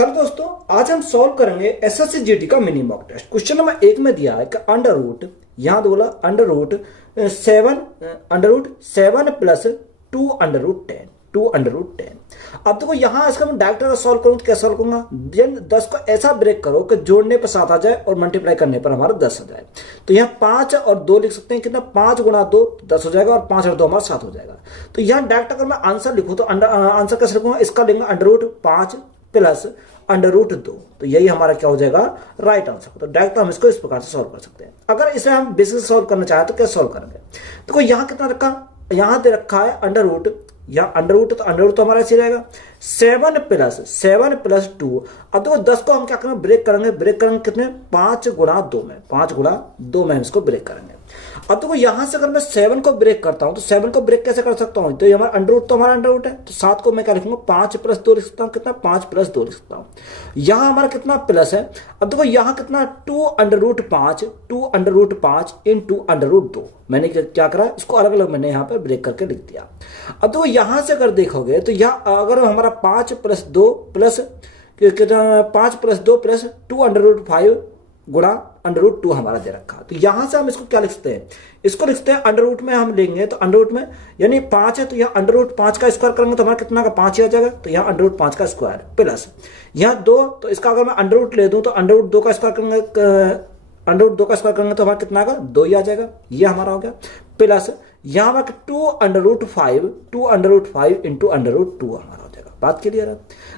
Hello दोस्तों, आज हम सॉल्व करेंगे एसएससी जीडी का mini mock test. Question number 1 में दिया है कि अंडर रूट, यहां बोला under root 7 plus 2 under root 10, 2 under root 10। अब देखो यहां इसका मैं डायरेक्ट सॉल्व करूं तो कैसे सॉल्व करूंगा, 10 को ऐसा ब्रेक करो कि जोड़ने पर 7 आ जाए और मल्टीप्लाई करने पर हमारा 10 आ जाए। तो यहाँ 5 और 2 लिख सकते हैं, कितना 5 गुणा 2 10 हो जाएगा और 5 और 2 हमारा 7 हो जाएगा। तो यहाँ डायरेक्ट अगर मैं आंसर लिखूं तो आंसर कैसे लिखूंगा, इसका लिखूंगा under root 5 plus under root 2। तो यही हमारा क्या हो जाएगा, राइट आंसर। तो डायरेक्ट हम इसको इस प्रकार से सॉल्व कर सकते हैं। अगर इसे हम बेसिक सॉल्व करना चाहें तो कैसे सॉल्व करेंगे, देखो यहाँ कितना रखा, यहाँ दे रखा है अंडर रूट, या अंडर रूट तो अंडर रूट तो हमारा ऐसे रहेगा 7 प्लस 2। अब देखो 10 को हम क्या करेंगे, ब्रेक करेंगे कितने, 5 गुणा 2 में, 5 गुणा 2 में हम इसको ब्रेक करेंगे। अब देखो यहां से अगर मैं 7 को ब्रेक करता हूं तो 7 को ब्रेक कैसे कर सकता हूं, तो ये हमारा अंडर रूट तो हमारा अंडर रूट है, तो 7 को मैं क्या लिखूंगा 5 प्लस 2 लिख सकता हूं, कितना 5 प्लस 2 लिख सकता हूं। यहां हमारा कितना प्लस है, अब देखो यहां कितना 2 under root 5 into under root 2। मैंने क्या करा, इसको अलग अलग मैंने यहाँ पे ब्रेक करके लिख दिया। अब देखो यहां से अगर देखोगे तो यहाँ अगर हमारा 5 प्लस 2 प्लस कितना 5 प्लस 2 प्लस 2 अंडर रूट 5 गुणा अंडर रूट 2 हमारा दे रखा। तो यहां से हम इसको क्या लिखते हैं, इसको लिखते हैं अंडर रूट में हम लेंगे तो अंडर रूट में यानी 5 है तो यहाँ अंडर रूट 5 का स्क्वायर करेंगे तो हमारा कितना का 5 ही आ जाएगा। तो यहाँ अंडर रूट 5 का स्क्वायर प्लस यहाँ 2, तो इसका अगर मैं अंडर रूट ले दूं तो अंडर रूट 2 का स्क्वायर करेंगे, अंडर रूट 2 का स्क्वायर करेंगे तो हमारा कितना आएगा 2 ही आ जाएगा, ये हमारा हो गया। प्लस यहाँ हमारा 2 under root 5 into under root 2 हमारा हो जाएगा। बात क्लियर है।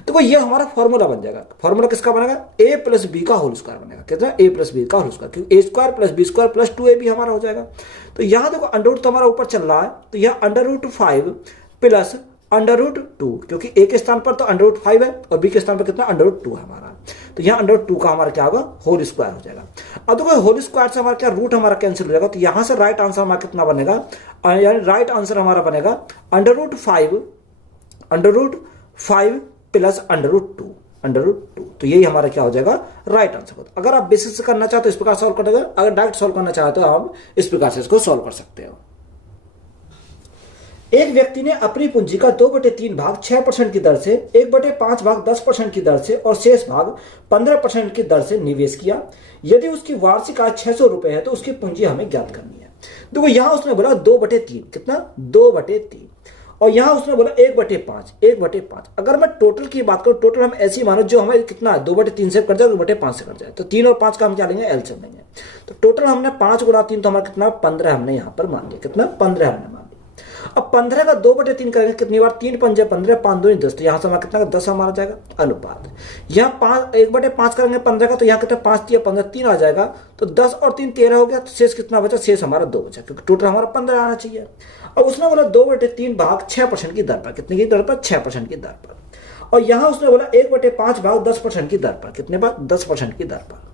तो ये हमारा फॉर्मूला बन जाएगा। फॉर्मूला किसका बनेगा, a प्लस बी का होल स्क्वायर बनेगा। कितना a प्लस बी का होल स्क्वायर, क्योंकि a square plus B square plus 2ab हमारा हो जाएगा। तो यहां देखो अंडर रूट तो हमारा ऊपर चल रहा है, तो यह under root 5 plus under root 2, क्योंकि a के स्थान पर तो अंडर रूट 5 है और b के स्थान पर कितना अंडर रूट 2 है हमारा। तो यहाँ अंडर रूट 2 का हमारा क्या होगा, होल स्क्वायर हो जाएगा। अब देखो होल स्क्वायर से हमारा क्या रूट हमारा कैंसिल हो जाएगा। तो यहां से राइट आंसर हमारा कितना बनेगा, यानी राइट आंसर हमारा बनेगा under root 5 plus under root 2। तो यही हमारा क्या हो जाएगा, राइट आंसर। अगर आप बेसिस से करना चाहते हो इस प्रकार सॉल्व कर देगा, अगर डायरेक्ट सॉल्व करना चाहते हो आप इस प्रकार से इसको सॉल्व कर सकते हो। एक व्यक्ति ने अपनी पूंजी का 2/3 भाग 6% की दर से, 1/5 भाग 10% की दर से और शेष भाग 15% की दर से निवेश किया। यदि उसकी वार्षिक आय 600 रुपए है तो उसकी पूंजी हमें ज्ञात करनी है। देखो यहां उसने बोला 2/3, कितना 2/3, और यहां उसने बोला 1/5। अगर मैं टोटल की बात करूं, टोटल हम ऐसी मानो जो हमें कितना 2/3 से कट जाए, 2/5 से कट जाए, तो 3 और 5 का हम क्या लेंगे, एलसीएम लेंगे। तो टोटल हमने 5 गुणा 3 तो हमारा कितना 15 हमने यहां पर मान लिया, कितना 15 हमने मान लिया। अब 15 का 2/3 करेंगे कितनी बार, 3 पंजे 15, 5 दूनी 10, तो यहां से हमारा कितना 10 हमारा जाएगा अनुपात। यहाँ 1/5 करेंगे 15 का, तो यहाँ कितना 5 3 15 3 आ जाएगा। तो 10 और 3 13 हो गया, तो शेष कितना बचा, शेष हमारा 2 बचा, क्योंकि टोटल हमारा 15 आना चाहिए। अब उसने बोला 2/3 भाग 6% की दर पर, कितने की दर पर, 6% की दर पर। और यहां उसने बोला 1/5 भाग 10% की दर पर, कितने बार 10% की दर पर।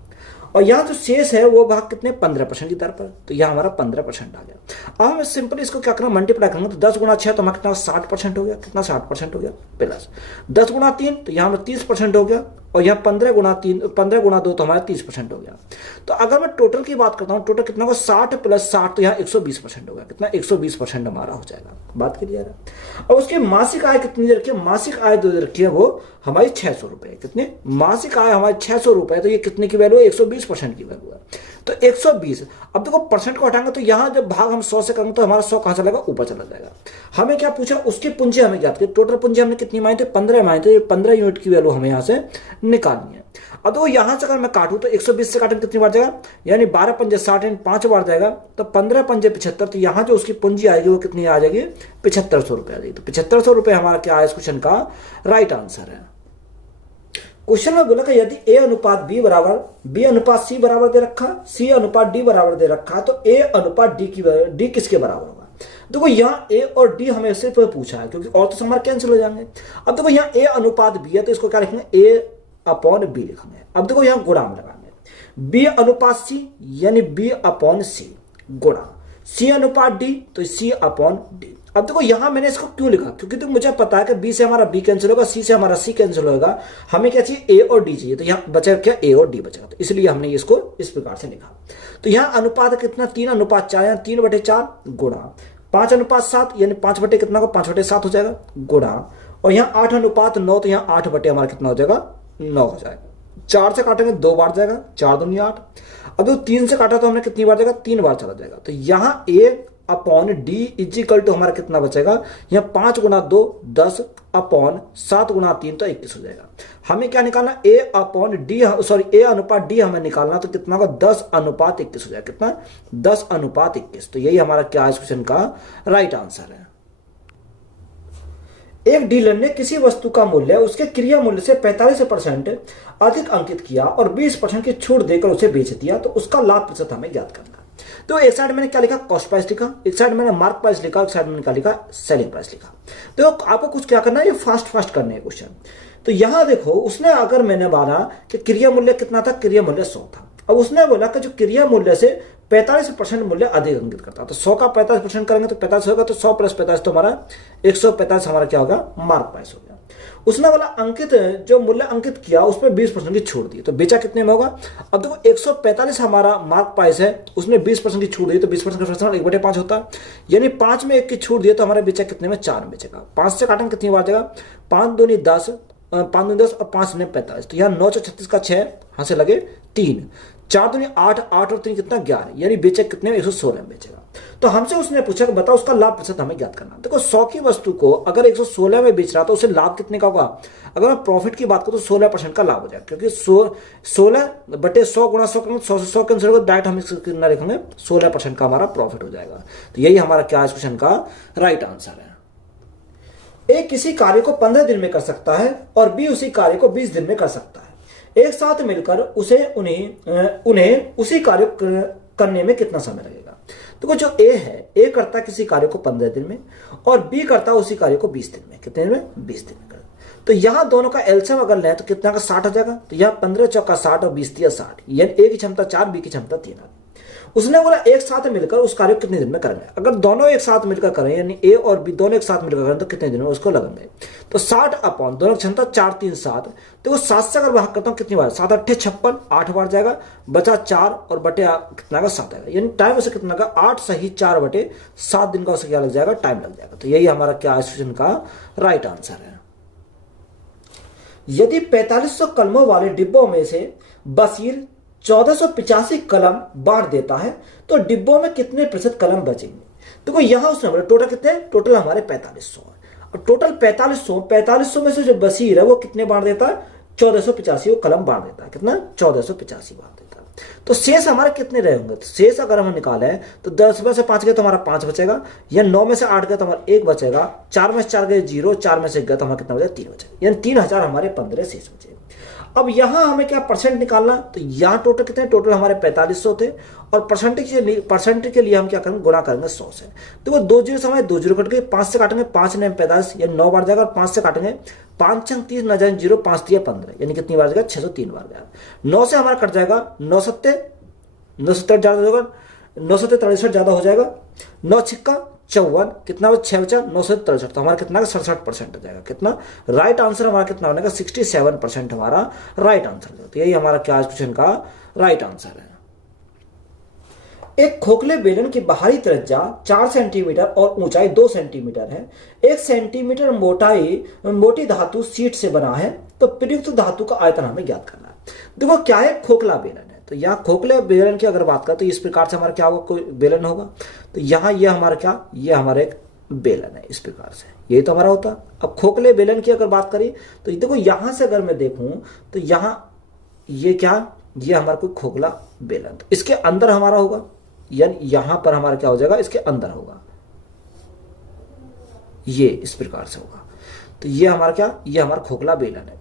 और यहाँ जो शेष है वो भाग कितने 15% की दर पर, तो यहाँ हमारा 15% आ गया। अब हम सिंपली इसको क्या करना, मल्टीप्लाई करेंगे, तो 10 गुणा 6 तो हमारा कितना 60% हो गया, कितना 60% हो गया, प्लस 10 गुणा 3 तो यहाँ हमारा 30% हो गया, और यहाँ 15 गुणा 2 तो हमारा 30% हो गया। तो अगर मैं टोटल की बात करता हूँ, टोटल कितना होगा 60 प्लस 60, तो यहाँ 120% हो गया, कितना 120% हमारा हो जाएगा। बात क्लियर है। और उसकी मासिक आय कितनी दे रखी है, मासिक आय जो दे रखी है वो हमारी 600 रुपए, कितने मासिक आय हमारी 600 रुपए, तो ये कितने की वैल्यू है, 120% की वैल्यू है, तो 120। अब देखो परसेंट को हटाएंगे तो यहाँ जब भाग हम 100 से करेंगे तो हमारा 100 कहां चलेगा, ऊपर चला जाएगा। हमें क्या पूछा, उसकी पूंजी हमें ज्ञात की, टोटल पूंजी हमने कितनी मानी थी 15 मानी थी, 15 यूनिट की वैल्यू हमें यहाँ से निकालनी है। अब देखो यहां से अगर मैं काटूं तो 120 से काटेंगे कितनी बार जाएगा, यानी 12 पंजे 60 5 बार जाएगा, तो 15 पंजे 75, तो यहाँ जो उसकी पूंजी आएगी वो कितनी आ जाएगी, 7500 रुपए आ जाएगी। तो 7500 रुपए हमारा क्या है इस क्वेश्चन का राइट आंसर है। क्वेश्चन में बोला कि यदि a अनुपात b बराबर, b अनुपात c बराबर दे रखा, c अनुपात d बराबर दे रखा, तो a अनुपात d किसके बराबर होगा। देखो यहाँ a और d हमें सिर्फ पूछा है, क्योंकि और तो हमारे कैंसिल हो जाएंगे। अब देखो यहाँ a अनुपात b है, तो इसको क्या लिखेंगे, a/b लिखेंगे। अब देखो यहाँ गुणा में लगाएंगे, b अनुपात c यानी b/c गुणा c अनुपात d, तो c/d। अब देखो यहां मैंने इसको क्यों लिखा, क्योंकि तो मुझे पता है कि b से हमारा b कैंसिल होगा, c से हमारा c कैंसिल होगा, हमें क्या चाहिए a और d चाहिए, तो यहाँ बचा क्या a और d बचेगा, तो इसलिए हमने इसको इस प्रकार से लिखा। तो यहाँ अनुपात कितना 3:4, यानी 3/4 गुणा 5:7, यानी 5 कितना को 5/7 हो जाएगा गुणा, और यहाँ 8:9, तो यहाँ 8 हमारा कितना हो जाएगा 9 हो जाएगा। 4 से काटेंगे 2 बार जाएगा, 4 दूनी 8। अब जो 3 से काटा तो हमने कितनी बार जाएगा, 3 बार चला जाएगा। तो यहाँ a upon D is equal to हमारा कितना बचेगा, यहाँ 5 गुना 2 10 अपॉन 7 गुना 3 तो 21 हो जाएगा। हमें क्या निकालना, a upon D, sorry a अनुपात d हमें निकालना, तो कितना होगा 10 अनुपात 21 हो जाएगा। कितना, 10 अनुपात 21। तो यही हमारा क्या इस क्वेश्चन का राइट आंसर है। एक डीलर ने किसी वस्तु का मूल्य उसके क्रिया मूल्य से 45% अधिक अंकित किया और 20% की छूट देकर उसे बेच दिया, तो उसका लाभ प्रतिशत हमें ज्ञात करना। तो एक साइड मैंने क्या लिखा, कॉस्ट प्राइस लिखा, एक साइड मैंने मार्क प्राइस लिखा, एक साइड मैंने क्या लिखा, सेलिंग प्राइस लिखा। तो आपको कुछ क्या करना है, ये फास्ट करने हैं क्वेश्चन। तो यहां देखो, उसने अगर मैंने माना कि क्रिया मूल्य कितना था, क्रिया मूल्य 100 था। अब उसने बोला कि जो क्रिया मूल्य से 45% मूल्य अधिक अंकित करता, तो 100 का 45% करेंगे तो 45 होगा, तो 100 प्लस 45 तो हमारा 145 हमारा क्या होगा, मार्क प्राइस हो गया। उसने बोला अंकित, जो मूल्य अंकित किया उस पर 20% की छूट दी, तो बेचा कितने में होगा। अब देखो 145 हमारा मार्क प्राइस है, उसने 20% की छूट दी, तो 20% का फ्रैक्शन 1/5 होता है, यानी 5 में 1 की छूट दी, तो हमारा बेचा कितने में, 4 में बेचेगा। 5 से काटेंगे कितनी बार जाएगा, 5 दूनी 10, 5 दूनी 10 और 5 ने 45, तो यहाँ 9 36 का 6 यहाँ से लगे 3, 4 दूनी 8, 8 और 3 कितना 11, यानी बेचे कितने में, 116 में बेचेगा। तो हमसे उसने पूछा कि बताओ उसका लाभ प्रतिशत हमें ज्ञात करना। देखो 100 की वस्तु को अगर 116 में बेच रहा तो उसे लाभ कितने का होगा। अगर मैं प्रॉफिट की बात करूं तो 16% का लाभ हो जाएगा, क्योंकि 16/100 गुणा 100 करेंगे, 100 से 100 कैंसिल होगा, डायरेक्ट हम कितना लिखेंगे, 16% का हमारा प्रॉफिट हो जाएगा। तो यही हमारा क्या इस क्वेश्चन का राइट आंसर है। ए किसी कार्य को 15 दिन में कर सकता है और बी उसी कार्य को 20 दिन में कर सकता है। एक साथ मिलकर उन्हें उसी कार्य करने में कितना समय लगेगा। तो जो ए है, ए करता किसी कार्य को 15 दिन में और बी करता उसी कार्य को 20 दिन में। कितने में, 20 दिन में। तो यहां दोनों का एलसीएम अगर लें तो कितना का 60 हो जाएगा। तो यहां 15 चौका 60 और 20 दिया 60, यानी ए की क्षमता 4, बी की क्षमता 3 है। उसने बोला एक साथ मिलकर उस कार्य को कितने दिन में करेंगे। अगर दोनों एक साथ मिलकर करें, यानी ए और बी दोनों एक साथ मिलकर करें, तो कितने दिन में उसको लगेंगे। तो 60 अपॉन दोनों की क्षमता 4 3 7, तो वो 7 से अगर भाग करता हूं कितनी बार, 7 8 56, 8 बार जाएगा, बचा 4 और बटे कितना का 7 आएगा, यानी टाइम उसे कितना का 8 सही 4/7 दिन का उसे क्या लग जाएगा, टाइम लग जाएगा। तो यही हमारा क्या क्वेश्चन का राइट आंसर है। यदि 4500 कलमों वाले डिब्बों में से बशीर 1485 कलम बांट देता है तो डिब्बों में कितने प्रतिशत कलम बचेंगे। देखो यहां उसने बोला टोटल कितने, टोटल हमारे 4500 है, और टोटल 4500 में से जो बशीर है वो कितने बांट देता है, 1485 कलम बांट देता है। कितना, 1485 बांट देता है। तो शेष हमारे कितने रहेंगे, तो शेष अगर हम निकाले तो 10 में से 5 गए तो हमारा 5 बचेगा, या 9 में से 8 गए तो हमारा 1 बचेगा, 4 में से 4 गए 0, 4 में से गए तो हमारा कितना बचेगा, 3 बचेगा, यानी 3000 हमारे 15 शेष बचे। अब यहां हमें क्या परसेंट निकालना, तो यहां टोटल कितने, टोटल हमारे 4500 थे, और परसेंटेज के लिए हम क्या करेंगे, गुणा करेंगे 100 से। तो वो 2 जीरो समय 2 जीरो कट गए, 5 से काटेंगे 5 ने 45, यानी 9 बार जाएगा, और 5 से काटेंगे 5 छंग 30 न जाए 0, 5 दिया 15, यानी कितनी बार जाएगा, 603 बार गया। 9 से हमारा कट जाएगा 9 सत्ते 970 ज्यादा होगा, 9 सत्ते 63 ज्यादा हो जाएगा, 9 छिक्का 54, कितना 6 बचा 963, तो हमारा कितना 67% हो जाएगा। कितना राइट आंसर हमारा कितना बनेगा, 67% हमारा राइट आंसर। तो यही हमारा क्या क्वेश्चन का राइट आंसर है। एक खोखले बेलन की बाहरी त्रिज्या 4 सेंटीमीटर और ऊंचाई 2 सेंटीमीटर है। 1 सेंटीमीटर मोटी धातु शीट से बना है, तो प्रयुक्त धातु का आयतन हमें ज्ञात करना है। देखो क्या है, खोखला बेलन है, तो यहाँ खोखले बेलन की अगर बात करें तो इस प्रकार से हमारा क्या होगा, कोई बेलन होगा, तो यहाँ ये हमारा क्या, ये हमारा एक बेलन है, इस प्रकार से यही तो हमारा होता। अब खोखले बेलन की अगर बात करें तो देखो यहां से अगर मैं देखूं तो यहाँ ये क्या, ये हमारा कोई खोखला बेलन, तो इसके अंदर हमारा होगा, यानी यहां पर हमारा क्या हो जाएगा, इसके अंदर होगा, ये इस प्रकार से होगा। तो ये हमारा क्या, ये हमारा खोखला बेलन है।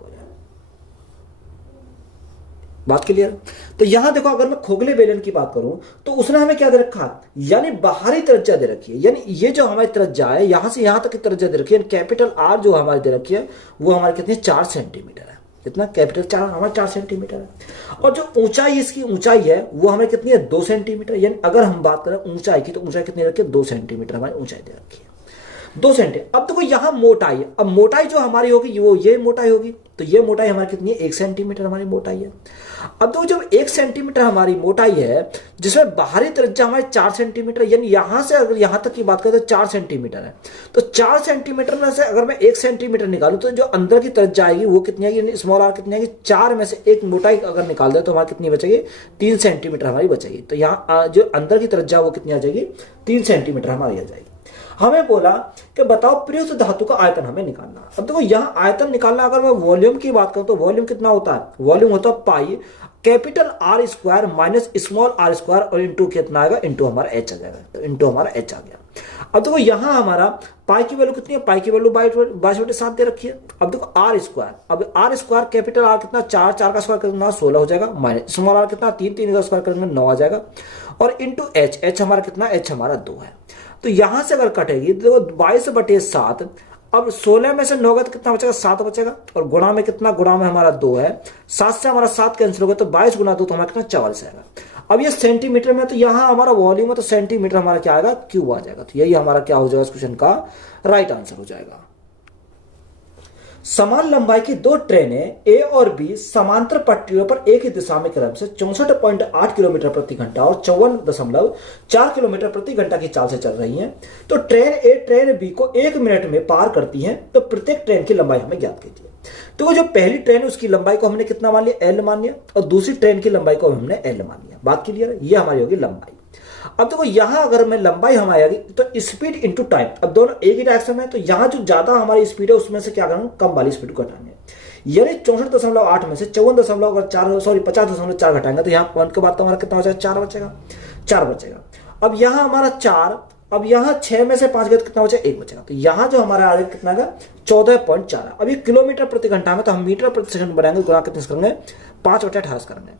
बात क्लियर। तो यहां देखो अगर मैं खोखले बेलन की बात करूं तो उसने हमें क्या दे रखा, यानी बाहरी त्रिज्या दे रखी है, यानी ये जो हमारी त्रिज्या है यहां से यहां तक की त्रिज्या दे रखी है, कैपिटल आर जो हमारी दे रखी है वो हमारी कितनी 4 सेंटीमीटर है। कितना, कैपिटल 4 हमारा 4 सेंटीमीटर है। और जो ऊंचाई, इसकी ऊंचाई है वो हमें कितनी है, 2 सेंटीमीटर, यानी अगर हम बात करें ऊंचाई की तो ऊंचाई कितनी रखी है, 2 सेंटीमीटर हमारी ऊंचाई दे रखी है, 2 सेंटीमीटर। अब देखो यहां मोटाई, अब मोटाई जो हमारी होगी वो ये मोटाई होगी, तो ये मोटाई हमारी कितनी है, 1 सेंटीमीटर हमारी मोटाई है। अब तो जब 1 सेंटीमीटर हमारी मोटाई है, जिसमें बाहरी त्रिज्या हमारी 4 सेंटीमीटर, यानी यहां से अगर यहां तक की बात करें तो 4 सेंटीमीटर है, तो 4 सेंटीमीटर में से अगर मैं 1 सेंटीमीटर निकालूं तो जो अंदर की त्रिज्या आएगी वो कितनी आएगी, यानी स्मॉल आर कितनी आएगी, 4 में से एक मोटाई अगर निकाल दे तो हमारी कितनी बचेगी, 3 सेंटीमीटर हमारी बचेगी। तो यहाँ जो अंदर की त्रिज्या वो कितनी आ जाएगी, 3 सेंटीमीटर हमारी आ जाएगी। हमें बोला कि बताओ प्रयुक्त धातु का आयतन हमें निकालना। अब देखो यहाँ आयतन निकालना, अगर मैं वॉल्यूम की बात करूं तो वॉल्यूम कितना होता है, वॉल्यूम होता है pi capital R square minus small R square और इंटू कितना आएगा, इंटू हमारा एच आ जाएगा, तो इंटू हमारा एच आ गया। अब देखो यहाँ हमारा पाई की वैल्यू कितनी है, पाई की वैल्यू 22/7 दे रखी है। अब देखो आर स्क्वायर, अब आर स्क्वायर कैपिटल आर कितना 4, 4 का स्क्वायर कितना 16 हो जाएगा, माइनस स्मॉल आर कितना 3, 3 का स्क्वायर करेंगे 9 आ जाएगा, और इंटू एच, एच हमारा कितना, एच हमारा 2 है। तो यहां से अगर कटेगी तो 22/7, अब 16 में से 9 का कितना बचेगा, 7 बचेगा, और गुणा में कितना, गुणा में हमारा 2 है, 7 से हमारा 7 कैंसिल होगा, तो 22 गुणा 2 तो हमारा कितना 44 आएगा। अब ये सेंटीमीटर में, तो यहां हमारा वॉल्यूम है तो सेंटीमीटर हमारा क्या आएगा, क्यूब आ जाएगा। तो यही हमारा क्या हो जाएगा इस क्वेश्चन का राइट आंसर हो जाएगा। समान लंबाई की 2 ट्रेनें ए और बी समांतर पटरियों पर एक ही दिशा में क्रम से 64.8 किलोमीटर प्रति घंटा और 54.4 किलोमीटर प्रति घंटा की चाल से चल रही हैं। तो ट्रेन ए ट्रेन बी को 1 मिनट में पार करती हैं, तो प्रत्येक ट्रेन की लंबाई हमें ज्ञात कीजिए। तो जो पहली ट्रेन है उसकी लंबाई को हमने कितना मान लिया, एल मान लिया, और दूसरी ट्रेन की लंबाई को हमने एल मान लिया। बात क्लियर है, ये हमारी होगी लंबाई। अब देखो यहां अगर मैं लंबाई हमारी आ गई तो स्पीड इंटू टाइम, अब दोनों एक ही डायरेक्शन में है, तो यहां जो ज्यादा हमारी स्पीड है उसमें से क्या करना, कम वाली स्पीड को घटानी है। यानी 64.8 में से 50.4 घटाएंगे तो यहाँ पॉइंट के बाद तो हमारा कितना बचेगा, 4 बचेगा, 4 बचेगा। अब यहाँ हमारा 4, अब यहाँ 6 में से 5 गए तो कितना बचेगा, 1 बचेगा। तो यहाँ जो हमारा आगे कितना है 14.4। अब ये किलोमीटर प्रति घंटा में, तो हम मीटर प्रति सेकंड बढ़ाएंगे, गुणा कितने से करेंगे, 5/18 करेंगे।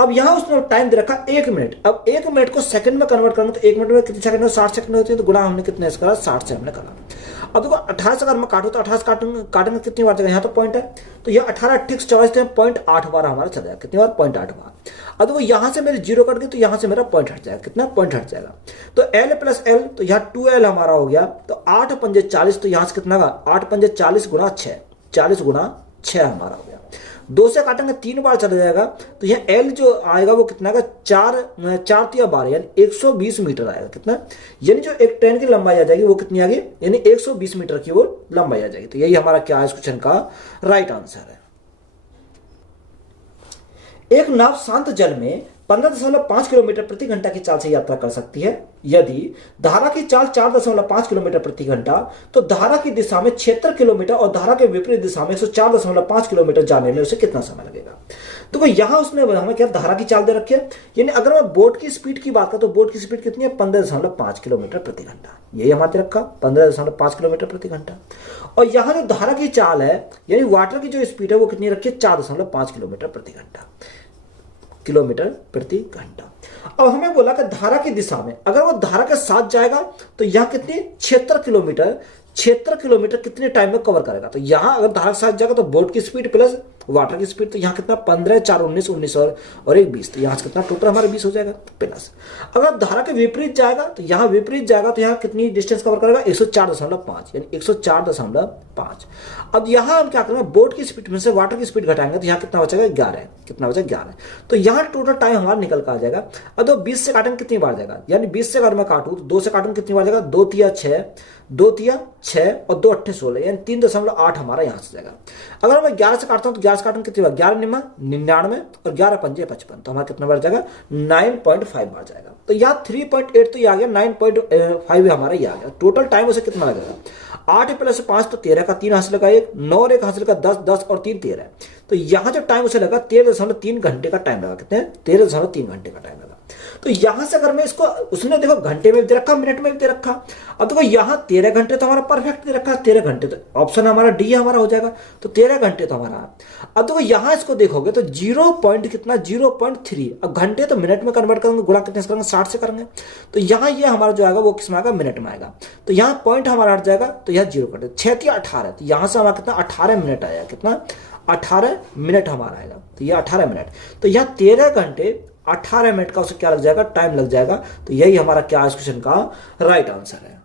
अब यहाँ उसने टाइम दे रखा 1 मिनट, अब 1 मिनट को सेकंड में कन्वर्ट करेंगे तो 1 मिनट में कितने सेकंड, 60 सेकंड होती है, तो गुणा हमने कितने से करा, 60 से हमने करा। अब देखो 18 से अगर मैं काटू तो 18 काटेंगे कितनी बार जाएगा, यहाँ तो पॉइंट है, तो यह 18 ठीक 24 0.8 बार हमारा चल जाएगा, कितनी बार, 0.8 बार। अब देखो यहाँ से मेरे 0 कट गई तो यहाँ से मेरा पॉइंट हट जाएगा, कितना पॉइंट हट जाएगा, तो L प्लस L, तो यहाँ 2L हमारा हो गया, तो 8 पंजे 40, तो यहाँ से कितना का 8 पंजे 40 गुणा 6, 40 गुणा 6 हमारा हो गया। 2 से काटेंगे 3 बार चला जाएगा, तो यहाँ L जो आएगा वो कितना का 4 3 12, यानी 120 मीटर आएगा, कितना, यानी जो एक ट्रेन की लंबाई आ जाएगी वो कितनी आ गई, यानी 120 मीटर की वो लंबाई आ जाएगी। तो यही हमारा क्या है इस क्वेश्चन का राइट आंसर है। एक नाव शांत जल में 15.5 किलोमीटर प्रति घंटा की चाल से यात्रा कर सकती है। यदि धारा की चाल 4.5 किलोमीटर प्रति घंटा, तो धारा की दिशा में 76 किलोमीटर और धारा के विपरीत दिशा में 104.5 किलोमीटर जाने में उसे कितना समय लगेगा। तो यहां उसने हमें क्या धारा की चाल दे रखी है, यानी अगर मैं बोट की स्पीड की बात करूं तो बोट की स्पीड कितनी है, 15.5 किलोमीटर प्रति घंटा, यही हमारे रखा 15.5 किलोमीटर प्रति घंटा। और यहां जो धारा की चाल है, यानी वाटर की जो स्पीड है वो कितनी रखी है, 4.5 किलोमीटर प्रति घंटा, किलोमीटर प्रति घंटा। अब हमें बोला कि धारा की दिशा में अगर वो धारा के साथ जाएगा तो यहां कितनी 76 किलोमीटर कितने टाइम में कवर करेगा। तो यहां अगर धारा के साथ जाएगा तो बोट की स्पीड प्लस वाटर की स्पीड, तो यहाँ कितना 15 4 19 19 और 1 20, तो यहाँ से कितना टोटल हमारे 20 हो जाएगा प्लस। अगर धारा के विपरीत जाएगा तो यहाँ विपरीत जाएगा तो यहाँ कितनी डिस्टेंस कवर करेगा 104.5, यानी 104.5। अब यहाँ हम क्या करेंगे, बोट की स्पीड में से वाटर की स्पीड घटाएंगे तो यहाँ कितना बचेगा 11, कितना बचेगा 11, तो यहाँ टोटल टाइम हमारा निकल कर आ जाएगा। अब तो 20 से काटेंगे कितनी बार जाएगा, यानी 20 से अगर मैं काटूँ तो 2 से काटूंगा कितनी बार जाएगा, 2 तिया 6, 2 तिया 6 और 2 8 16, यानी 3.8 हमारा यहाँ से जाएगा। अगर मैं 11 से काटता हूँ तो 11 से काटूंगा कितनी बार, 11 निम्न 99 और 11 पंजे 55, तो हमारा कितना बार जाएगा 9.5 बार जाएगा। तो यहाँ 3.8 तो ये आ गया, 9.5 हमारा ये आ गया। टोटल टाइम उसे कितना लगेगा, 8 प्लस 5 तो 13 का 3 हासिल का 1, 9 और 1 हासिल का 10, 10 और 3 13, तो यहाँ जो टाइम उसे लगा 13.3 घंटे का टाइम लगा, कितने 13.3 घंटे का टाइम लगा। तो यहां से अगर मैं इसको, उसने देखो घंटे में भी दे रखा, मिनट में भी दे रखा, अब देखो यहाँ 13 घंटे तो हमारा परफेक्ट दे रखा है, 13 घंटे, तो ऑप्शन हमारा डी हमारा हो जाएगा, तो 13 घंटे तो हमारा। अब देखो यहाँ इसको देखोगे तो 0 पॉइंट कितना 0.3, अब घंटे तो मिनट में कन्वर्ट करेंगे, गुणा कितने से करेंगे 60 से करेंगे, तो यहाँ ये हमारा जो आएगा वो किस में आएगा, मिनट में आएगा, तो यहाँ पॉइंट हमारा हट जाएगा, तो यहाँ 0 कटे 6 या 18, तो यहाँ से हमारा कितना 18 मिनट आएगा, कितना 18 मिनट हमारा आएगा, तो ये 18 मिनट, तो यहाँ 13 घंटे 18 मिनट का उसे क्या लग जाएगा, टाइम लग जाएगा। तो यही हमारा क्या इस क्वेश्चन का राइट आंसर है।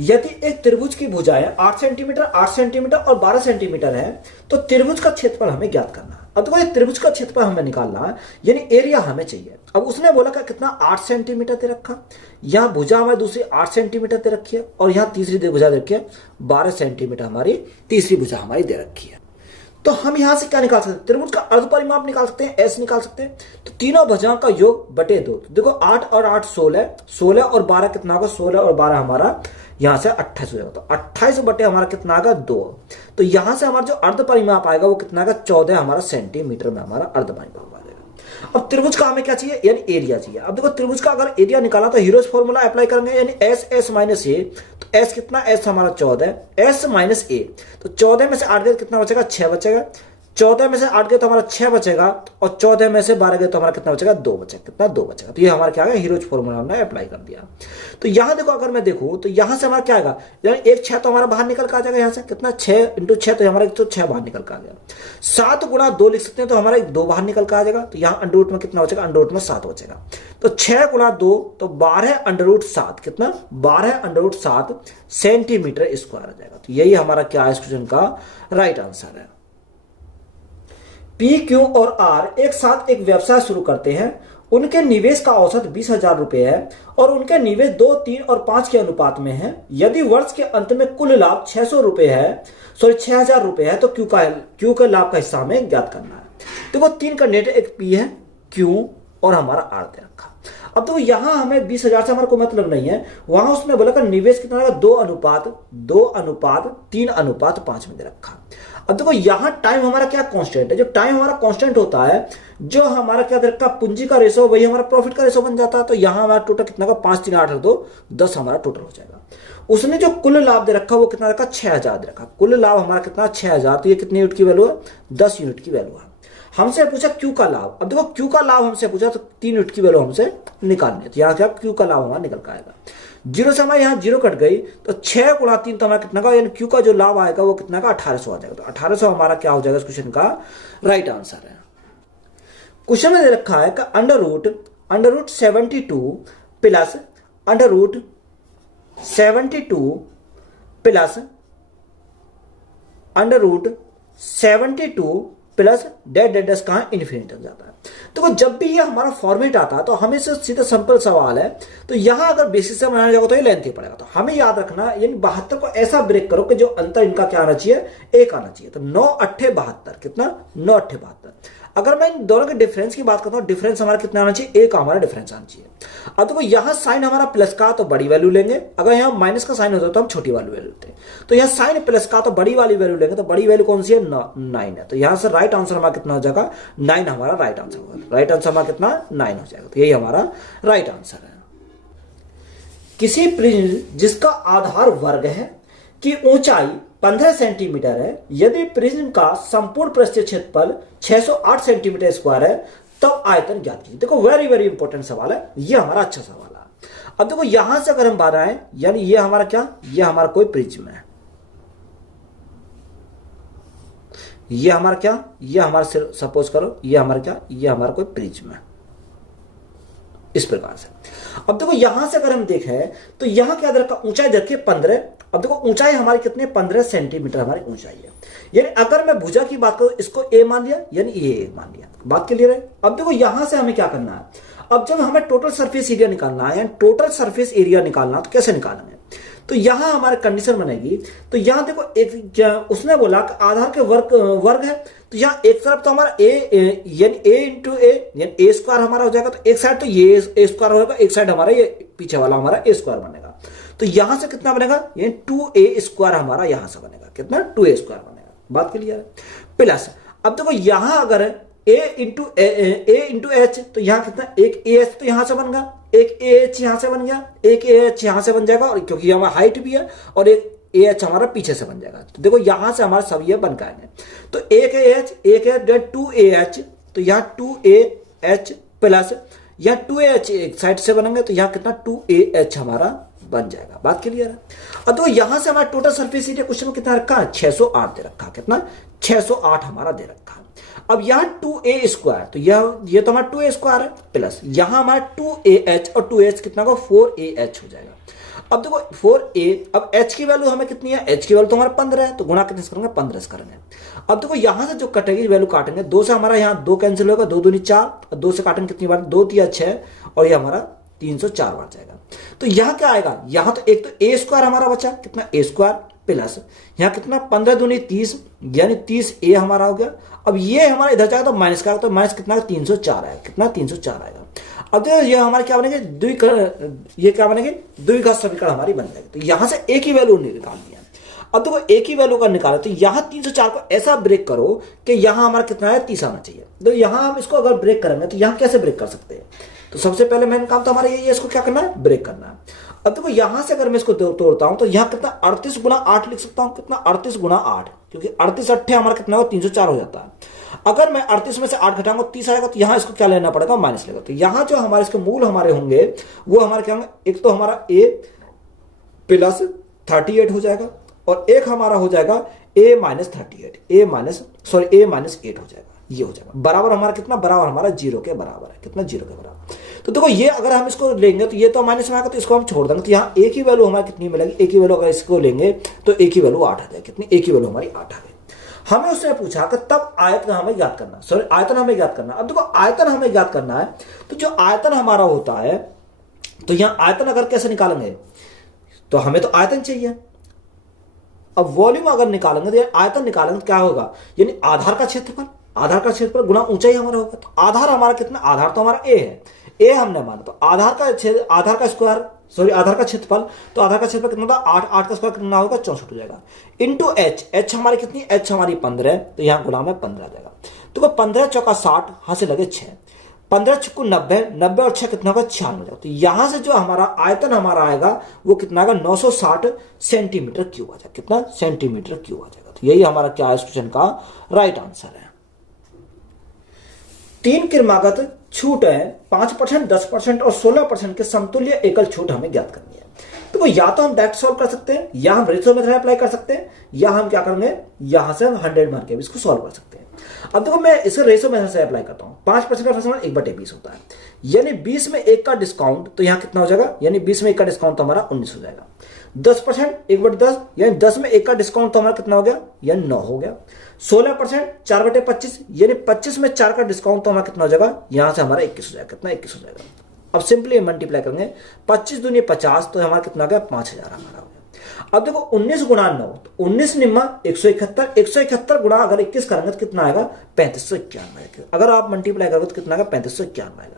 यदि एक त्रिभुज की भुजाएं 8 सेंटीमीटर 8 सेंटीमीटर और 12 सेंटीमीटर है तो त्रिभुज का क्षेत्रफल हमें ज्ञात करना है। अब देखो ये त्रिभुज का क्षेत्रफल हमें निकालना है, यानी एरिया हमें चाहिए। अब उसने बोला कि कितना 8 सेंटीमीटर दे रखा, यहाँ भुजा हमें दूसरी 8 सेंटीमीटर दे रखी है और यहाँ तीसरी भुजा दे रखी है 12 सेंटीमीटर, हमारी तीसरी भुजा हमारी दे रखी है। तो हम यहां से क्या निकाल सकते हैं, त्रिभुज का अर्ध परिमाप निकाल सकते हैं, एस निकाल सकते हैं। तो तीनों भुजाओं का योग बटे 2, तो देखो 8 और 8 16, 16 और 12 कितना होगा, 16 और 12 हमारा यहां से 28 हो जाएगा। तो 28 बटे हमारा कितना आएगा 2। तो यहां से हमारा जो अर्ध परिमाप आएगा वो कितना आएगा 14 हमारा सेंटीमीटर में हमारा अर्ध परिमाप आ जाएगा। अब त्रिभुज का हमें क्या चाहिए, यानी एरिया चाहिए। अब देखो त्रिभुज का अगर एरिया निकाला तो हीरोज फॉर्मूला अप्लाई करेंगे, यानी एस एस माइनस ए। तो एस कितना, एस हमारा 14, एस माइनस ए। तो 14 में से 8 गए कितना बचेगा, 6 बचेगा। 14 में से 8 गए तो हमारा 6 बचेगा और 14 में से 12 गए तो हमारा कितना बचेगा, 2 बचेगा। कितना, 2 बचेगा। तो ये हमारा क्या है, हीरोज फॉर्मूला हमने अप्लाई कर दिया। तो यहां देखो अगर मैं देखूं तो यहां से हमारा क्या आएगा, यानी 1 6 तो हमारा बाहर निकल कर आ जाएगा। यहां से कितना 6 इंटू 6 तो हमारा 106 बाहर निकल कर आ जाएगा। 7 गुणा 2 लिख सकते हैं तो हमारा 2 बाहर निकल कर आ जाएगा। तो यहाँ अंडर रूट में कितना बचेगा, अंडर रूट में 7 बचेगा। तो 6 गुणा 2 तो 12 अंडर रूट 7, कितना 12 अंडर रूट 7 सेंटीमीटर स्क्वायर आ जाएगा। तो यही हमारा क्या है इस क्वेश्चन का राइट आंसर है। पी, क्यू और आर एक साथ एक व्यवसाय शुरू करते हैं। उनके निवेश का औसत 20,000 रुपए है और उनके निवेश 2, 3 और 5 के अनुपात में है। यदि वर्ष के अंत में कुल लाभ 600 रुपए है, सॉरी 6,000 रुपए है, तो क्यू का लाभ का हिस्सा हमें ज्ञात करना है। देखो 3 कैंडिडेट, एक पी है, क्यू और हमारा आर दे रखा। अब तो यहां हमें 20,000 से हमारा कोई मतलब नहीं है, वहां उसने बोला कि निवेश कितना है, 2 अनुपात 3 अनुपात 5 में दे रखा। अब देखो यहां टाइम हमारा क्या कांस्टेंट है, जो टाइम हमारा कांस्टेंट होता है, जो हमारा क्या दे रखा पूंजी का रेशो, वही हमारा प्रॉफिट का रेशो बन जाता है। तो यहां हमारा टोटल कितना का 5 3 8 2 10 हमारा टोटल हो जाएगा। उसने जो कुल लाभ दे रखा वो कितना रखा, 6,000 दे रखा। कुल लाभ हमारा कितना 6,000, तो ये कितनी यूनिट की वैल्यू है, 10 यूनिट की वैल्यू है। हमसे पूछा क्यू का लाभ। अब देखो क्यू का लाभ हमसे पूछा तो 3 यूनिट की वैल्यू हमसे निकालनी है। तो यहाँ क्या क्यू का लाभ हमारा निकल कर आएगा। 0 से हमारे यहाँ 0 कट गई तो 6 गुणा 3 तो हमारा कितना का, यानी क्यू का जो लाभ आएगा वो कितना का 1800 आ जाएगा। तो 1800 हमारा क्या हो जाएगा इस क्वेश्चन का राइट आंसर है। क्वेश्चन में दे रखा है कि under root 72 plus under root 72 plus under root 72 plus डेड डेडस कहां इन्फिनिटी तक जाता है। तो जब भी ये हमारा फॉर्मेट आता है तो हमें से सीधा सिंपल सवाल है, तो यहां अगर बेसिस से बनाया जाएगा तो ये लेंथी पड़ेगा। तो हमें याद रखना, यानी 72 को ऐसा ब्रेक करो कि जो अंतर इनका क्या आना चाहिए, 1 आना चाहिए। तो 9 8 72, कितना 9 8 72। अगर मैं इन दोनों के डिफरेंस की बात करता हूं, डिफरेंस हमारा कितना आना चाहिए, 1 हमारा डिफरेंस आना चाहिए। अब देखो यहां साइन हमारा प्लस का तो बड़ी वैल्यू लेंगे, अगर यहां माइनस का साइन होता है तो हम छोटी वैल्यू लेते हैं। तो यहां साइन प्लस का तो बड़ी वाली वैल्यू लेंगे, तो बड़ी वैल्यू कौन सी है, 9 है। तो यहां से राइट आंसर हमारा कितना हो जाएगा, 9 हमारा राइट आंसर होगा। राइट आंसर हमारा कितना 9 हो जाएगा। तो यही हमारा राइट आंसर है। किसी प्रिज्म जिसका आधार वर्ग है की ऊंचाई 15 सेंटीमीटर है, यदि प्रिज्म का संपूर्ण पृष्ठीय क्षेत्रफल 608 सेंटीमीटर स्क्वायर है, तब आयतन ज्ञात कीजिए। देखो वेरी वेरी इंपॉर्टेंट सवाल है, ये हमारा अच्छा सवाल है। अब देखो यहां से अगर हम बात आए, यानी ये हमारा क्या, ये हमारा कोई प्रिज्म है, ये हमारा क्या, ये हमारा सपोज करो ये हमारा क्या, ये हमारा कोई प्रिज्म है इस प्रकार से। अब देखो यहां से अगर हम देखें तो यहां क्या दर का ऊंचाई देखिए 15। अब देखो ऊंचाई हमारी कितनी, 15 सेंटीमीटर हमारी ऊंचाई है। यानी अगर मैं भुजा की बात करूं, इसको ए मान लिया, यानी ये ए मान लिया, बात क्लियर है। अब देखो यहां से हमें क्या करना है, अब जब हमें टोटल सरफेस एरिया निकालना है, टोटल सरफेस एरिया निकालना, तो कैसे निकालेंगे, तो यहां हमारे कंडीशन बनेगी। तो यहां देखो एक उसने बोला कि आधार के वर्ग है, तो यहां एक तरफ तो हमारा ए यानी ए इंटू ए यानी ए स्क्वायर हमारा हो जाएगा। तो एक साइड तो ये ए स्क्वायर होगा, एक साइड हमारा ये पीछे वाला हमारा ए स्क्वायर बनेगा। तो यहां से कितना बनेगा, यानी 2a स्क्वायर हमारा यहां से बनेगा, कितना 2a स्क्वायर बनेगा, बात क्लियर है। प्लस अब देखो यहां अगर a इंटू एच, तो यहां कितना एक ए एच तो यहां से बन गया, एक ए एच यहां से बन गया, एक ए एच यहां से बन जाएगा, और क्योंकि हमारा हाइट भी है, और एक ए एच हमारा पीछे से बन जाएगा। तो देखो यहां से हमारा सब ये बन के आएंगे। तो एक ए एच, एक है 2a h, तो यहाँ 2a h प्लस यहाँ 2a h एक साइड से बनेंगे, तो यहाँ कितना 2a h हमारा बन जाएगा, बात क्लियर है। अब तो यहां से हमारा टोटल सरफेस एरिया क्वेश्चन में कितना रखा है, 608 दे रखा, कितना 608 हमारा दे रखा। अब यहाँ 2a स्क्वायर, तो ये तो हमारा 2a स्क्वायर है, प्लस यहाँ हमारा 2ah और 2h कितना का 4ah हो जाएगा। अब देखो फॉर ए, अब एच की वैल्यू हमें कितनी है, एच की वैल्यू तो हमारा 15 है, तो गुणा कितने से करेंगे, 15 से करेंगे। अब देखो यहां से जो कटेगी वैल्यू काटेंगे, 2 से हमारा यहाँ 2 कैंसिल होगा, 2 दूनी 4, और 2 से काटेंगे कितनी बार, 2 तिया 6, और ये हमारा 304 बार जाएगा। तो यहां क्या आएगा, यहां तो एक तो ए स्क्वायर हमारा बचा, कितना ए स्क्वायर प्लस यहां कितना 15 दूनी 30, यानी 30 ए हमारा हो गया। अब ये हमारा इधर जाएगा तो माइनस का, तो माइनस कितना 304 आएगा, कितना 304 आएगा। अब देखो ये हमारे क्या बनेंगे, ये क्या बनेंगे, द्विघात समीकरण हमारी बन जाएगी। तो यहां से एक ही वैल्यू निकाल दिया। अब देखो एक ही वैल्यू का निकाला, तो यहां 304 को ऐसा ब्रेक करो कि यहां हमारा कितना है, 30 आना चाहिए। तो यहां हम इसको अगर ब्रेक करेंगे तो यहां कैसे ब्रेक कर सकते हैं, तो सबसे पहले मेन काम तो हमारा ये इसको क्या करना है, ब्रेक करना है। अब देखो यहां से अगर मैं इसको तोड़ता हूं तो यहां कितना 38 गुना 8 लिख सकता हूं, कितना 38 गुना 8, क्योंकि 38 अट्ठे हमारा कितना होगा, 304 हो जाता है। अगर मैं 38 में से 8 घटाऊंगा 30 आएगा, तो यहां इसको क्या लेना पड़ेगा, माइनस लेगा। तो यहां जो हमारे इसके मूल हमारे होंगे वो हमारे क्या होंगे, एक तो हमारा ए प्लस 38 हो जाएगा, और एक हमारा हो जाएगा ए माइनस 38, ए माइनस 8 हो जाएगा, ये हो जाएगा बराबर हमारा कितना, बराबर हमारा 0 के बराबर है, कितना 0 के बराबर। तो देखो ये अगर हम इसको लेंगे तो ये तो माइनस में आएगा, तो इसको हम छोड़ देंगे, तो यहाँ एक ही वैल्यू हमारी कितनी मिलेगी, एक ही वैल्यू अगर इसको लेंगे तो एक ही वैल्यू 8 आ जाएगी, कितनी, एक ही वैल्यू हमारी 8 आ गई। हमें उसने पूछा कि तब आयतन हमें ज्ञात करना, आयतन हमें ज्ञात करना। अब देखो आयतन हमें ज्ञात करना है, तो जो आयतन हमारा होता है, तो यहां आयतन अगर कैसे निकालेंगे, तो हमें तो आयतन चाहिए। अब वॉल्यूम अगर निकालेंगे तो आयतन निकालेंगे तो क्या होगा, यानी आधार का क्षेत्रफल गुना ऊंचाई हमारा होगा। तो आधार हमारा कितना, आधार तो हमारा ए है, ए हमने माना, तो आधार का स्क्वायर, आधार का क्षेत्रफल, तो आधार का क्षेत्रफल कितना था 8, 8 का स्क्वायर कितना होगा, 64 हो जाएगा, इंटू एच हमारी कितनी, एच हमारी 15 है, तो यहां गुणा में 15 आ जाएगा। तो 15 चौका 60, हां से लगे 6, 15 चौको 90, 90 और 6 कितना होगा, 96 हो जाएगा। तो यहां से जो हमारा आयतन हमारा आएगा वो कितना आएगा, 960 सेंटीमीटर क्यूब आ जाएगा, कितना सेंटीमीटर क्यूब आ जाएगा। तो यही हमारा क्या है इस क्वेश्चन का राइट आंसर है। 3 क्रमागत छूट है 5%, 10% और 16% के समतुल्य एकल छूट हमें ज्ञात करनी है। तो वो या तो हम डायरेक्ट सॉल्व कर सकते हैं, या हम रेशियो मेथड अप्लाई कर सकते हैं, या हम क्या करेंगे, यहां से हम 100 मार के इसको सॉल्व कर सकते हैं। अब देखो मैं इसे रेशियो मेथड से अप्लाई करता हूं, 5% का फैक्टर 1/20 होता है, यानी 20 में 1 का डिस्काउंट, तो यहां कितना हो जाएगा, यानी 20 में 1 का डिस्काउंट तो हमारा 19 हो जाएगा। 10% 1/10, यानी 10 में 1 का डिस्काउंट तो हमारा कितना हो गया, यानी 9 हो गया। 16% 4/25, यानी 25 में 4 का डिस्काउंट तो हमारा कितना हो जाएगा, यहां से हमारा 21 हो जाएगा, कितना 21 हो जाएगा। अब सिंपली मल्टीप्लाई करेंगे, 25 दूनी 50, तो हमारा कितना आ गया, 5000 हमारा हो गया। अब देखो 19 गुणा 9, तो 19 निम्मा 171, 171 गुणा अगर 21 करेंगे तो कितना आएगा, 3591 आएगा। अगर आप मल्टीप्लाई करोगे तो कितना आएगा, 3591 आएगा।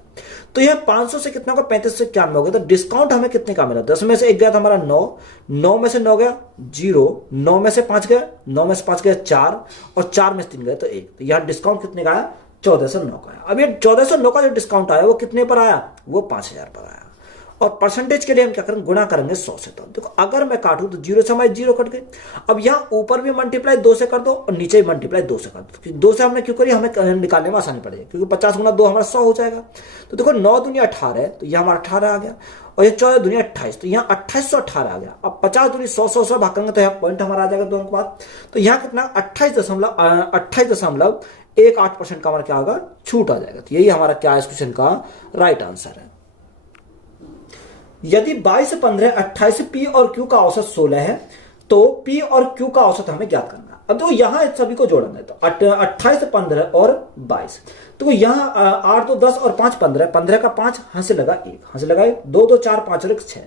तो यह 500 से कितना होगा, 3591 हो गया। तो डिस्काउंट हमें कितने का मिला, 10 में से 1 गया था हमारा 9, 9 में से 9 गया 0, 9 में से 5 गया, 9 में से 5 गया 4, और 4 में से 3 गया तो 1। तो यह डिस्काउंट कितने का आया, 1409 का आया। अब ये 1409 का जो डिस्काउंट आया वो कितने पर आया, वो 5000 पर आया। और परसेंटेज के लिए हम क्या करेंगे, गुणा करेंगे 100 से। तो देखो अगर मैं काटूं तो 0 से हमारी 0 कट गई। अब यहाँ ऊपर भी मल्टीप्लाई 2 से कर दो और नीचे भी मल्टीप्लाई 2 से कर दो। 2 से हमने क्यों करी, हमें निकालने में आसानी पड़ेगी, क्योंकि 50 गुना 2 हमारा 100 हो जाएगा। तो देखो 9 दूनी 18 है, तो यह हमारा 18 आ गया, और ये 14 दूनी 28, तो यहाँ 2818 आ गया। अब 50 दूनी 100 से भाग करेंगे तो यहाँ पॉइंट हमारा आ जाएगा 2 अंक बाद। तो यहाँ कितना 28.18% का हमारा क्या होगा, छूट आ जाएगा। तो यही हमारा क्या है इस क्वेश्चन का राइट आंसर है। यदि 22, 15, 28 पी और क्यू का औसत 16 है, तो पी और क्यू का औसत हमें ज्ञात करना है। अब तो यहां सभी को जोड़ना है, तो 28, 15 और 22, तो यहां 8 2 10 और 5 15, 15 का 5 हां से लगा 1, हां से लगा 2 2 4 5 और 1 6,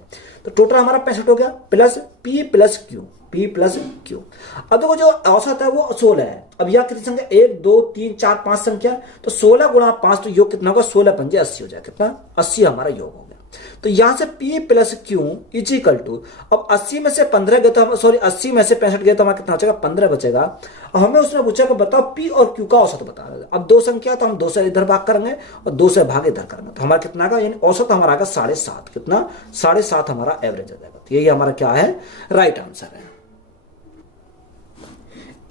तो टोटल हमारा 65 हो गया, plus P plus Q, P plus Q. अब देखो जो औसत है वो 16 है। अब यह कितनी संख्या, 1 2 3 4 5 संख्या, तो 16 गुणा 5, तो योग कितना होगा, 16 पंजे 80 हो जाएगा, कितना 80 हमारा योग हो गया। तो यहां से P plus Q is equal to, अब 80 में से 15 गए तो 80 में से 65 गए तो हमारा कितना बचेगा, 15 बचेगा। अब हमें उसने पूछा कि बताओ P और Q का औसत बता। अब 2 संख्या तो हम 2 से इधर भाग करेंगे और 2 से भाग इधर करेंगे, तो हमारा कितना आएगा, यानी औसत हमारा आएगा 7.5, कितना 7.5 हमारा एवरेज आ जाएगा। तो यही हमारा क्या है राइट आंसर है।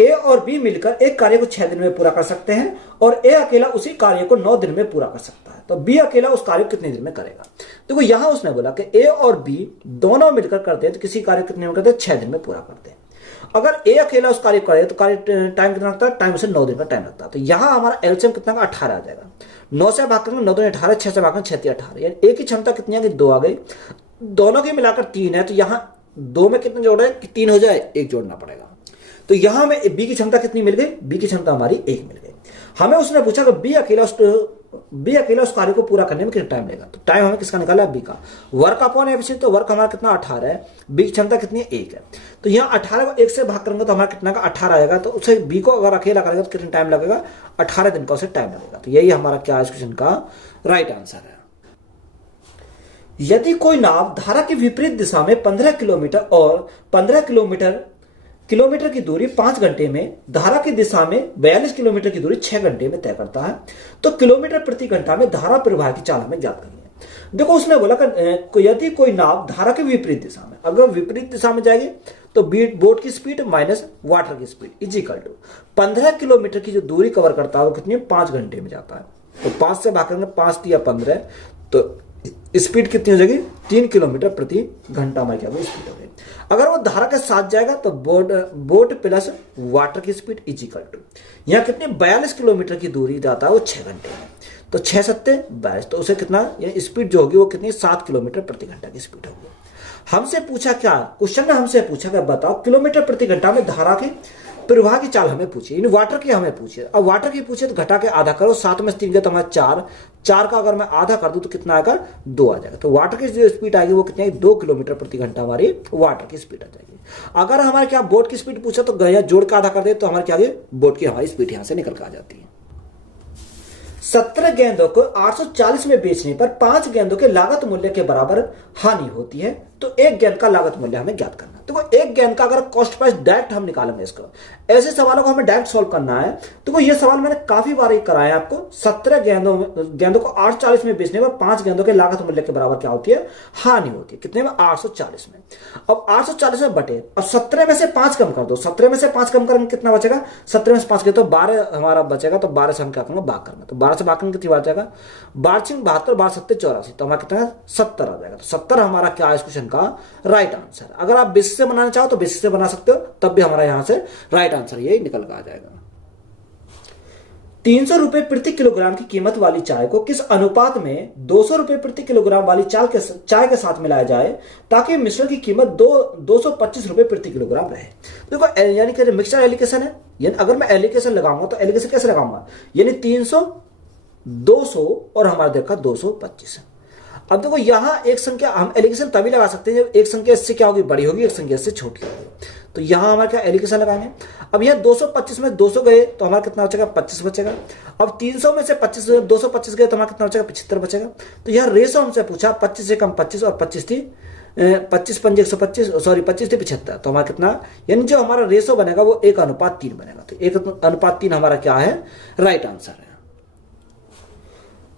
ए और बी मिलकर एक कार्य को 6 दिन में पूरा कर सकते हैं, और ए अकेला उसी कार्य को 9 दिन में पूरा कर सकता है। तो बी अकेला उस कार्य को कितने दिन में करेगा। देखो यहां उसने बोला कि ए और बी दोनों मिलकर करते हैं तो किसी कार्य को कितने में करते हैं, 6 दिन में पूरा करते हैं। अगर ए अकेला उस कार्य को करे तो कार्य टाइम कितना लगता है, टाइम से 9 दिन का टाइम लगता है। तो यहां हमारा एलसीएम कितना का 18 आ जाएगा। 9 से भाग करेंगे 9 2 18, 6 से भाग करेंगे 6 3 18, यानी ए की क्षमता कितनी आ गई, 2 आ गई। दोनों के मिलाकर 3 है, तो यहाँ 2 में कितने जोड़ है कि 3 हो जाए, 1 जोड़ना पड़ेगा। तो यहां हमें बी की क्षमता कितनी मिल गई, बी की क्षमता हमारी 1 मिल गई। हमें उसने पूछा कि बी अकेला उस कार्य को पूरा करने में कितना टाइम लेगा। तो टाइम हमें किसका निकाला है, बी का। वर्क अपॉन एफिशिएंसी, तो वर्क हमारा कितना 18 है, बी की क्षमता कितनी है 1 है। तो यहाँ 18 को 1 से भाग करेंगे तो हमारा कितना का 18 आएगा। तो उसे बी को अगर अकेला करेंगे तो कितना टाइम लगेगा, 18 दिन का उसे टाइम लगेगा। तो यही हमारा क्या इस क्वेश्चन का राइट आंसर है। यदि कोई नाव धारा की विपरीत दिशा में 15 किलोमीटर और 15 किलोमीटर की दूरी 5 घंटे में, धारा की दिशा में 42 किलोमीटर की दूरी 6 घंटे में तय करता है, तो किलोमीटर प्रति घंटा में धारा प्रवाह की चाल हमें ज्ञात करनी है। देखो उसने बोला कि यदि कोई नाव धारा के विपरीत दिशा में, अगर विपरीत दिशा में जाएगी तो बोट की स्पीड माइनस वाटर की speed is equal to 15 kilometre की जो दूरी कवर करता है वो कितनी 5 घंटे में जाता है। तो 5 से भाग करेंगे, 5 या 15, तो स्पीड कितनी हो जाएगी 3 किलोमीटर प्रति घंटा हमारी क्या स्पीड हो गई। अगर वो धारा के साथ जाएगा तो बोट प्लस वाटर की स्पीड इज इक्वल टू, यहाँ कितनी 42 किलोमीटर की दूरी जाता है वो 6 घंटे में, तो 6 सत्ते 22, तो उसे कितना स्पीड जो होगी वो कितनी 7 किलोमीटर प्रति घंटा की स्पीड होगी। हमसे पूछा क्या, क्वेश्चन में हमसे पूछा क्या, बताओ किलोमीटर प्रति घंटा में धारा की प्रवाह की चाल हमें पूछी, इन वाटर की हमें पूछी। अब वाटर की पूछे तो घटा के आधा करो, 7 में 3 गया तो हमारा 4, 4 का अगर मैं आधा कर दूं तो कितना आएगा 2 आ जाएगा। तो वाटर की जो स्पीड आएगी वो कितनी 2 किलोमीटर प्रति घंटा हमारी वाटर की स्पीड आ जाएगी। अगर हमारे क्या बोट की स्पीड पूछा तो गया जोड़ के आधा कर दे तो हमारे क्या बोट की हमारी स्पीड यहां से निकल कर आ जाती है। 17 गेंदों को 840 में बेचने पर 5 गेंदों के लागत मूल्य के बराबर हानि होती है, तो एक गेंद का लागत मूल्य हमें ज्ञात करना है। तो एक गेंद का अगर कॉस्ट प्राइस डायरेक्ट हम निकालेंगे, इसको ऐसे सवालों को हमें डायरेक्ट सॉल्व करना है। तो ये सवाल मैंने काफी बार कराया आपको। 17 गेंदों को 840 में बेचने पर 5 गेंदों के लागत मूल्य के बराबर क्या होती है, हानि होती है। कितने में 840 में। अब 840 में बटे, अब 17 में से 5 कम कर दो, 17 में से 5 कम करेंगे कितना बचेगा, 17 में से 5 के तो 12 हमारा बचेगा, तो 12 से हम क्या करेंगे भाग करेंगे, तो 12 से भाग करेंगे कितनी बार जाएगा 12 72, 12 7 84, तो हमारा कितना 70 आ जाएगा। तो 70 हमारा क्या है इस क्वेश्चन का राइट आंसर। अगर आप बेसिस से बनाना चाहो तो बेसिस से बना सकते हो, तब भी हमारा यहां से राइट आंसर यही निकल कर आ जाएगा। 300 रुपए प्रति किलोग्राम की कीमत वाली चाय को किस अनुपात में 200 रुपए प्रति किलोग्राम वाली चाय के साथ मिलाया जाए ताकि मिश्रण की कीमत 225 रुपए प्रति किलोग्राम रहे। देखो यानी कि मिक्सचर एलिकेशन है, यानी अगर मैं एलिकेशन लगाऊंगा तो एलिकेशन कैसे लगाऊंगा, यानी 300 200 और हमारा देखा 225। अब देखो यहां एक संख्या हम एलिगेशन तभी लगा सकते हैं जब एक संख्या इससे क्या होगी बड़ी होगी, एक संख्या इससे छोटी होगी। तो यहां हमारा क्या एलिगेशन लगाएंगे। अब यह 225 में 200 गए तो हमारा कितना बचेगा 25 बचेगा। अब 300 में से 225 गए तो हमारा कितना बचेगा 75 बचेगा। तो यह रेशो हमसे पूछा 25 से कम 25 और 25 थी 25 पंजे 125, सॉरी 25 थी 75, तो हमारा कितना, यानी जो हमारा रेशो बनेगा वो 1:3 बनेगा। तो 1:3 हमारा क्या है राइट आंसर है।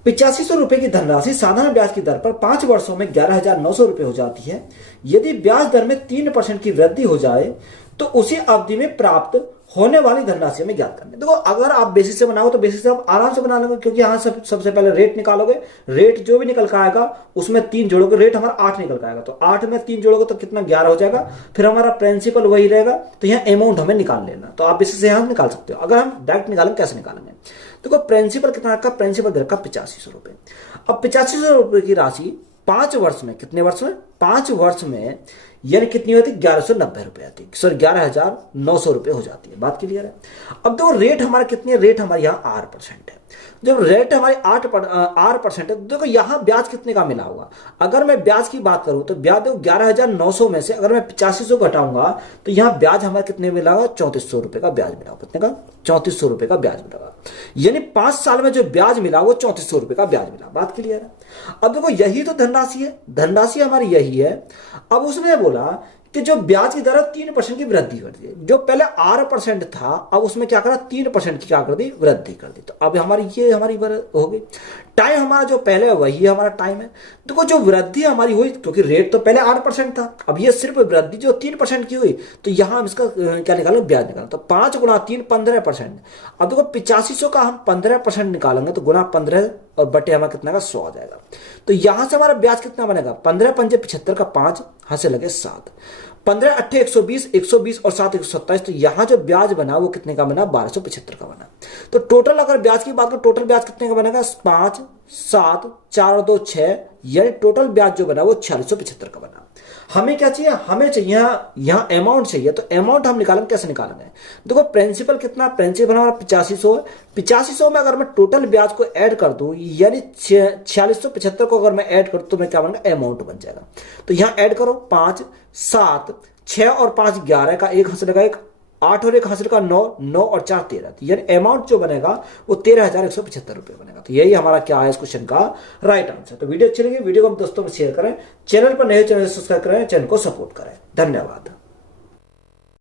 8500 रुपए की धनराशि साधारण ब्याज की दर पर 5 वर्षों में 11,900 रुपए हो जाती है। यदि ब्याज दर में 3% की वृद्धि हो जाए तो उसी अवधि में प्राप्त होने वाली धनराशि में ज्ञात करनी। देखो अगर आप बेसिस से बनाओ तो बेसिस से आप आराम से बना लोगे, क्योंकि यहां सबसे पहले रेट निकालोगे, रेट जो भी निकल कर आएगा उसमें 3 जोड़ोगे, रेट हमारा 8 निकल कर आएगा, तो 8 में 3 जोड़ोगे तो कितना 11 हो जाएगा। फिर हमारा प्रिंसिपल वही रहेगा, तो यहाँ अमाउंट हमें निकाल लेना। तो आप बेसिस से यहां निकाल सकते हो। अगर हम डायरेक्ट निकालेंगे कैसे निकालेंगे, देखो प्रिंसिपल कितना रखा, प्रिंसिपल रखा 8500 रुपए। अब 8500 रुपए की राशि 5 वर्ष में, कितने वर्ष में 5 वर्ष में, यानी कितनी होती है 1190 रुपए आती है, सॉरी 11,900 रुपए हो जाती है। बात क्लियर है। अब देखो रेट हमारा कितनी है, रेट हमारे यहाँ 8% है। जब रेट हमारी 8% है तो देखो यहाँ ब्याज कितने का मिला होगा। अगर मैं ब्याज की बात करूं तो ब्याज देखो 11,900 में से अगर मैं 8500 घटाऊंगा तो यहाँ ब्याज हमारा कितने मिला होगा 3400 रुपए का ब्याज मिला होगा। कितने का 3400 रुपए का ब्याज मिला होगा, यानी 5 साल में जो ब्याज मिला वो 3400 रुपए का ब्याज मिला। बात क्लियर है। अब देखो यही तो धनराशि है, धनराशि हमारी यही है। अब उसने बोला कि जो ब्याज की दर 3% की वृद्धि कर दी, जो पहले 8% था अब उसमें क्या करा 3% की क्या कर दी वृद्धि कर दी। तो अब हमारी ये हमारी हो गई। टाइम हमारा जो पहले है वही हमारा टाइम है। देखो जो वृद्धि हमारी हुई, क्योंकि रेट तो पहले 8% था, अब ये सिर्फ वृद्धि जो 3% की हुई, तो यहां हम इसका क्या निकालें ब्याज निकालें। तो 5 गुणा 3 15%। अब देखो 8500 का हम 15% निकालेंगे तो गुणा 15 और बटे हमारा कितना का 100 आ जाएगा। तो यहां से हमारा ब्याज कितना बनेगा, 15 पंजे 75 का 5, यहां से लगे 7, 15 अट्ठे 120, 120 और 7 127। तो यहां जो ब्याज बना वो कितने का बना, 1275 का बना। तो टोटल अगर ब्याज की बात करें, टोटल ब्याज कितने का बनेगा, 5 7 4 और 2 6, यानी टोटल ब्याज जो बना वो 4675 का बना। हमें क्या चाहिए, हमें चाहिए यहाँ अमाउंट चाहिए। तो अमाउंट हम निकालेंगे, कैसे निकालेंगे, देखो प्रिंसिपल कितना, प्रिंसिपल हमारा 8500 है। 8500 में अगर मैं टोटल ब्याज को ऐड कर दूं, यानी 4675 को अगर मैं ऐड कर दूं तो मैं क्या बनेगा, अमाउंट बन जाएगा। तो यहाँ ऐड करो, 5 7 6 और 5 11 का एक हासिल का 1, 8 और 1 हासिल का 9, 9 और 4 13, यानी अमाउंट जो बनेगा वो 13,175 रुपए बनेगा। तो यही हमारा क्या है इस क्वेश्चन का राइट आंसर। तो वीडियो अच्छी लगी, वीडियो को हम दोस्तों में शेयर करें, चैनल पर नए चैनल सब्सक्राइब करें, चैनल को सपोर्ट करें। धन्यवाद।